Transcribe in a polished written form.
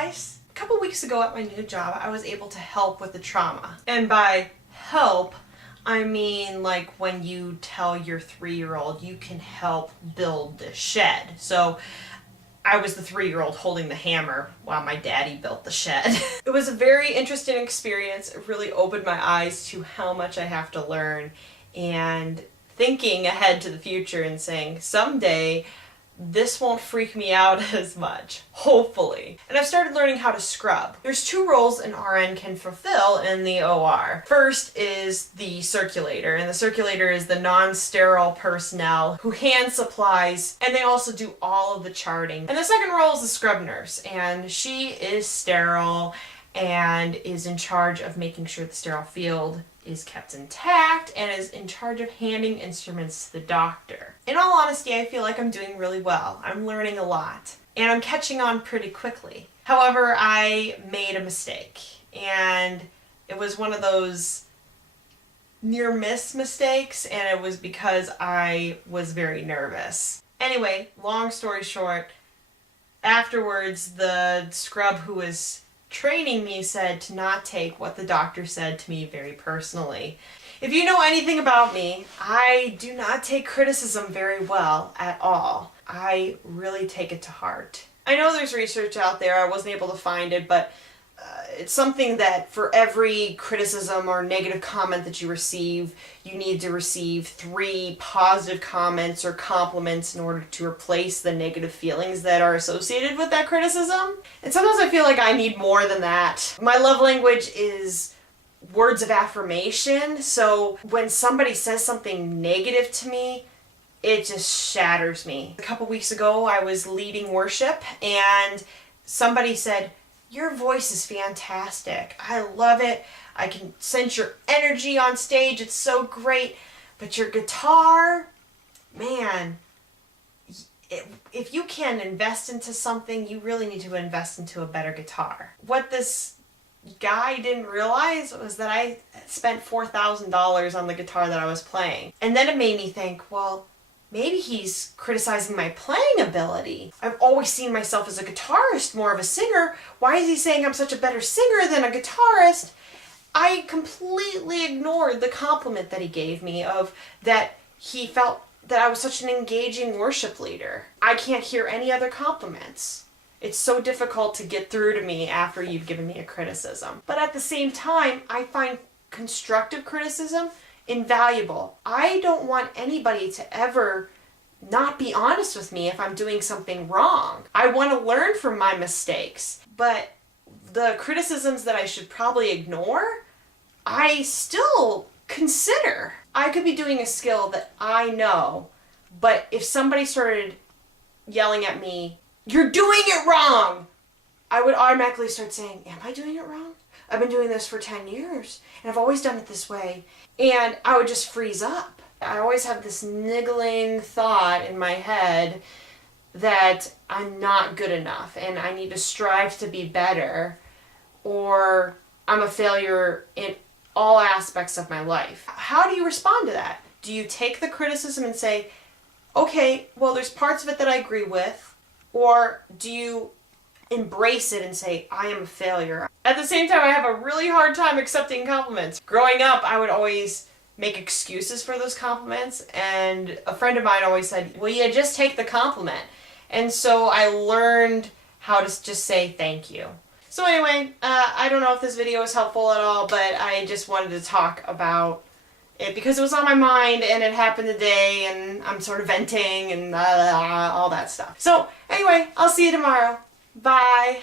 guys! A couple weeks ago at my new job, I was able to help with the trauma. And by help, I mean like when you tell your 3-year-old you can help build the shed. So I was the 3-year-old holding the hammer while my daddy built the shed. It was a very interesting experience. It really opened my eyes to how much I have to learn and thinking ahead to the future and saying, someday this won't freak me out as much, hopefully. And I've started learning how to scrub. There's 2 roles an RN can fulfill in the OR. First is the circulator, and the circulator is the non-sterile personnel who hand supplies, and they also do all of the charting. And the second role is the scrub nurse, and she is sterile and is in charge of making sure the sterile field is kept intact and is in charge of handing instruments to the doctor. In all honesty, I feel like I'm doing really well. I'm learning a lot and I'm catching on pretty quickly. However, I made a mistake, and it was one of those near miss mistakes, and it was because I was very nervous. Anyway, long story short, afterwards the scrub who was training me said to not take what the doctor said to me very personally. If you know anything about me, I do not take criticism very well at all. I really take it to heart. I know there's research out there, I wasn't able to find it, but it's something that for every criticism or negative comment that you receive, you need to receive 3 positive comments or compliments in order to replace the negative feelings that are associated with that criticism. And sometimes I feel like I need more than that. My love language is words of affirmation, so when somebody says something negative to me, it just shatters me. A couple weeks ago, I was leading worship, and somebody said, "Your voice is fantastic. I love it. I can sense your energy on stage. It's so great. But your guitar, man, if you can invest into something, you really need to invest into a better guitar." What this guy didn't realize was that I spent $4,000 on the guitar that I was playing. And then it made me think, well, maybe he's criticizing my playing ability. I've always seen myself as a guitarist, more of a singer. Why is he saying I'm such a better singer than a guitarist? I completely ignored the compliment that he gave me of that he felt that I was such an engaging worship leader. I can't hear any other compliments. It's so difficult to get through to me after you've given me a criticism. But at the same time, I find constructive criticism invaluable. I don't want anybody to ever not be honest with me if I'm doing something wrong. I want to learn from my mistakes, but the criticisms that I should probably ignore, I still consider. I could be doing a skill that I know, but if somebody started yelling at me, "You're doing it wrong," I would automatically start saying, "Am I doing it wrong? I've been doing this for 10 years, and I've always done it this way." And I would just freeze up. I always have this niggling thought in my head that I'm not good enough and I need to strive to be better, or I'm a failure in all aspects of my life. How do you respond to that? Do you take the criticism and say, okay, well, there's parts of it that I agree with, or do you embrace it and say, I am a failure? At the same time, I have a really hard time accepting compliments. Growing up, I would always make excuses for those compliments, and a friend of mine always said, well, yeah, just take the compliment. And so I learned how to just say thank you. So anyway, I don't know if this video was helpful at all, but I just wanted to talk about it because it was on my mind and it happened today, and I'm sort of venting and all that stuff. So anyway, I'll see you tomorrow. Bye.